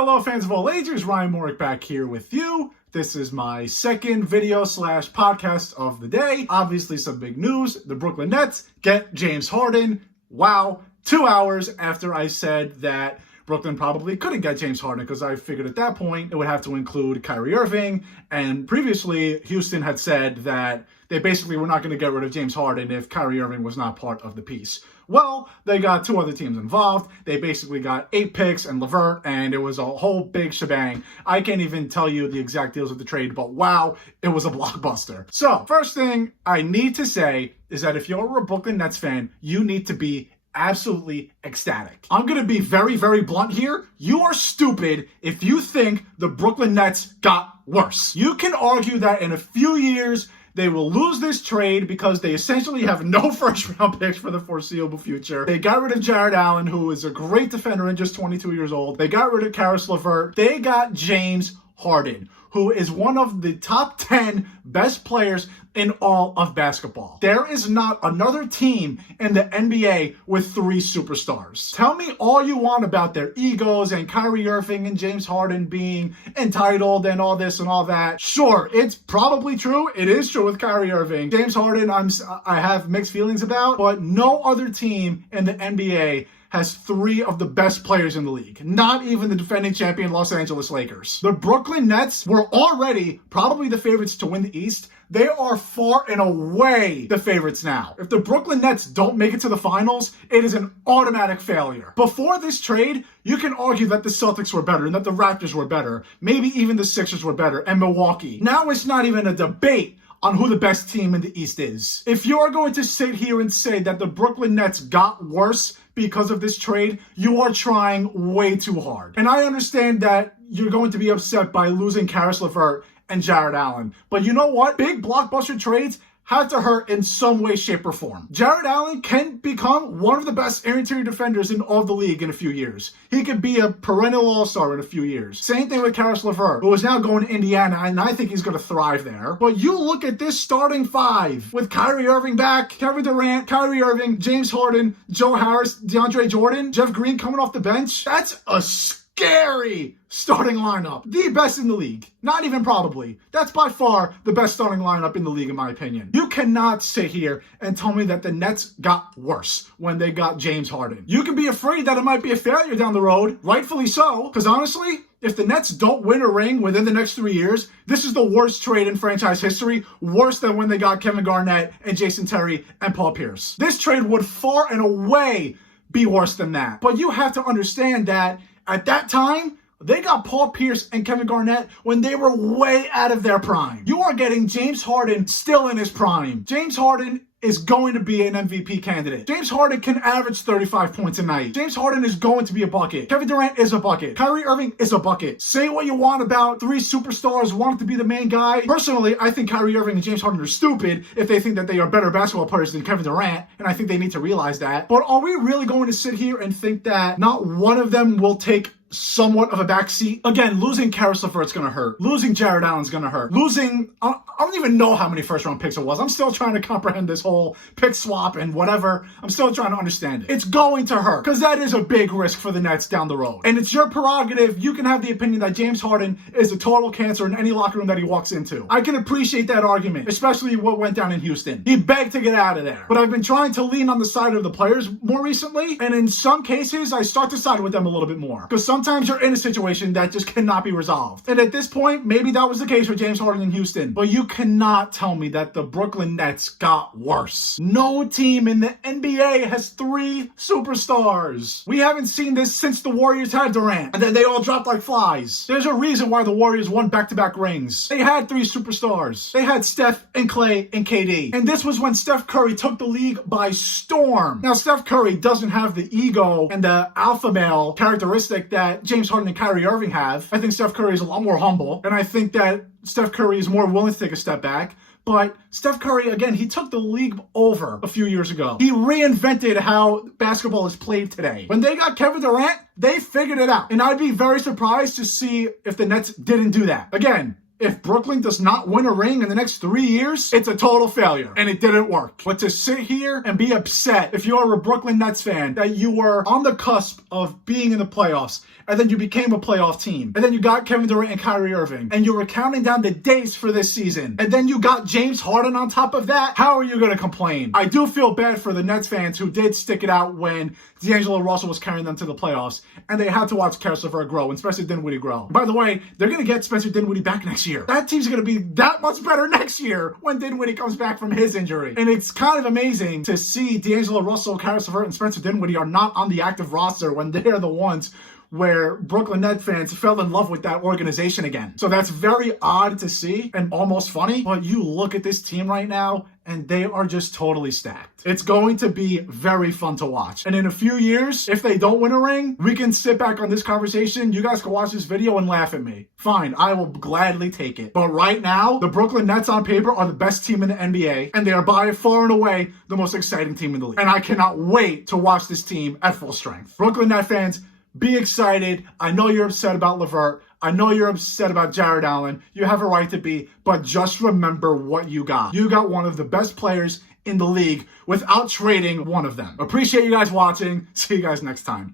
Hello fans of all ages, Ryan Morick back here with you. This is my second video slash podcast of the day. Obviously some big news. The Brooklyn Nets get James Harden. Wow, 2 hours after I said that Brooklyn probably couldn't get James Harden because I figured at that point it would have to include Kyrie Irving. And previously Houston had said that they basically were not going to get rid of James Harden if Kyrie Irving was not part of the piece. Well, they got two other teams involved. They basically got 8 picks and LeVert, and it was a whole big shebang. I can't even tell you the exact deals of the trade, but wow, it was a blockbuster. So, first thing I need to say is that if you're a Brooklyn Nets fan, you need to be absolutely ecstatic. I'm going to be very, very blunt here. You are stupid if you think the Brooklyn Nets got worse. You can argue that in a few years, they will lose this trade because they essentially have no first-round picks for the foreseeable future. They got rid of Jared Allen, who is a great defender and just 22 years old. They got rid of Karis LeVert. They got James Harden, who is one of the top 10 best players in all of basketball. There is not another team in the NBA with 3 superstars. Tell me all you want about their egos and Kyrie Irving and James Harden being entitled and all this and all that. Sure, it's probably true. It is true with Kyrie Irving. James Harden, I have mixed feelings about, but no other team in the NBA has 3 of the best players in the league. Not even the defending champion Los Angeles Lakers. The Brooklyn Nets were already probably the favorites to win the East. They are far and away the favorites now. If the Brooklyn Nets don't make it to the finals, it is an automatic failure. Before this trade, you can argue that the Celtics were better and that the Raptors were better. Maybe even the Sixers were better and Milwaukee. Now it's not even a debate on who the best team in the East is. If you're going to sit here and say that the Brooklyn Nets got worse because of this trade, you are trying way too hard. And I understand that you're going to be upset by losing Karis LeVert and Jared Allen. But you know what? Big blockbuster trades had to hurt in some way, shape, or form. Jared Allen can become one of the best interior defenders in all of the league in a few years. He could be a perennial all-star in a few years. Same thing with Karis LeVert, who is now going to Indiana, and I think he's going to thrive there. But you look at this starting 5 with Kyrie Irving back, Kevin Durant, Kyrie Irving, James Harden, Joe Harris, DeAndre Jordan, Jeff Green coming off the bench. That's a scary starting lineup. The best in the league. Not even probably. That's by far the best starting lineup in the league, in my opinion. You cannot sit here and tell me that the Nets got worse when they got James Harden. You can be afraid that it might be a failure down the road. Rightfully so. Because honestly, if the Nets don't win a ring within the next 3 years, this is the worst trade in franchise history. Worse than when they got Kevin Garnett and Jason Terry and Paul Pierce. This trade would far and away be worse than that. But you have to understand that at that time, they got Paul Pierce and Kevin Garnett when they were way out of their prime. You are getting James Harden still in his prime. James Harden is going to be an MVP candidate. James Harden can average 35 points a night. James Harden is going to be a bucket. Kevin Durant is a bucket. Kyrie Irving is a bucket. Say what you want about 3 superstars wanting to be the main guy. Personally, I think Kyrie Irving and James Harden are stupid if they think that they are better basketball players than Kevin Durant, and I think they need to realize that. But are we really going to sit here and think that not one of them will take somewhat of a backseat? Again, losing Karis LeVert's going to hurt. Losing Jared Allen's going to hurt. Losing, I don't even know how many first-round picks it was. I'm still trying to comprehend this whole pick swap and whatever. I'm still trying to understand it. It's going to hurt because that is a big risk for the Nets down the road. And it's your prerogative. You can have the opinion that James Harden is a total cancer in any locker room that he walks into. I can appreciate that argument, especially what went down in Houston. He begged to get out of there. But I've been trying to lean on the side of the players more recently, and in some cases, I start to side with them a little bit more. Because sometimes you're in a situation that just cannot be resolved. And at this point, maybe that was the case with James Harden in Houston. But you cannot tell me that the Brooklyn Nets got worse. No team in the NBA has 3 superstars. We haven't seen this since the Warriors had Durant. And then they all dropped like flies. There's a reason why the Warriors won back-to-back rings. They had 3 superstars. They had Steph and Klay and KD. And this was when Steph Curry took the league by storm. Now, Steph Curry doesn't have the ego and the alpha male characteristic that James Harden and Kyrie Irving have. I think Steph Curry is a lot more humble, and I think that Steph Curry is more willing to take a step back. But Steph Curry, again, he took the league over a few years ago. He reinvented how basketball is played today. When they got Kevin Durant, they figured it out. And I'd be very surprised to see if the Nets didn't do that. Again, if Brooklyn does not win a ring in the next 3 years, it's a total failure. And it didn't work. But to sit here and be upset if you're a Brooklyn Nets fan that you were on the cusp of being in the playoffs, and then you became a playoff team, and then you got Kevin Durant and Kyrie Irving, and you were counting down the days for this season, and then you got James Harden on top of that, how are you going to complain? I do feel bad for the Nets fans who did stick it out when D'Angelo Russell was carrying them to the playoffs, and they had to watch Caris LeVert grow, and Spencer Dinwiddie grow. By the way, they're going to get Spencer Dinwiddie back next year. That team's going to be that much better next year when Dinwiddie comes back from his injury. And it's kind of amazing to see D'Angelo Russell, Caris LeVert, and Spencer Dinwiddie are not on the active roster when they're the ones where Brooklyn Nets fans fell in love with that organization again. So that's very odd to see and almost funny, but you look at this team right now and they are just totally stacked. It's going to be very fun to watch. And in a few years, if they don't win a ring, we can sit back on this conversation. You guys can watch this video and laugh at me. Fine, I will gladly take it. But right now, the Brooklyn Nets on paper are the best team in the NBA, and they are by far and away the most exciting team in the league. And I cannot wait to watch this team at full strength. Brooklyn Nets fans, be excited. I know you're upset about LeVert. I know you're upset about Jared Allen. You have a right to be, but just remember what you got. You got one of the best players in the league without trading one of them. Appreciate you guys watching. See you guys next time.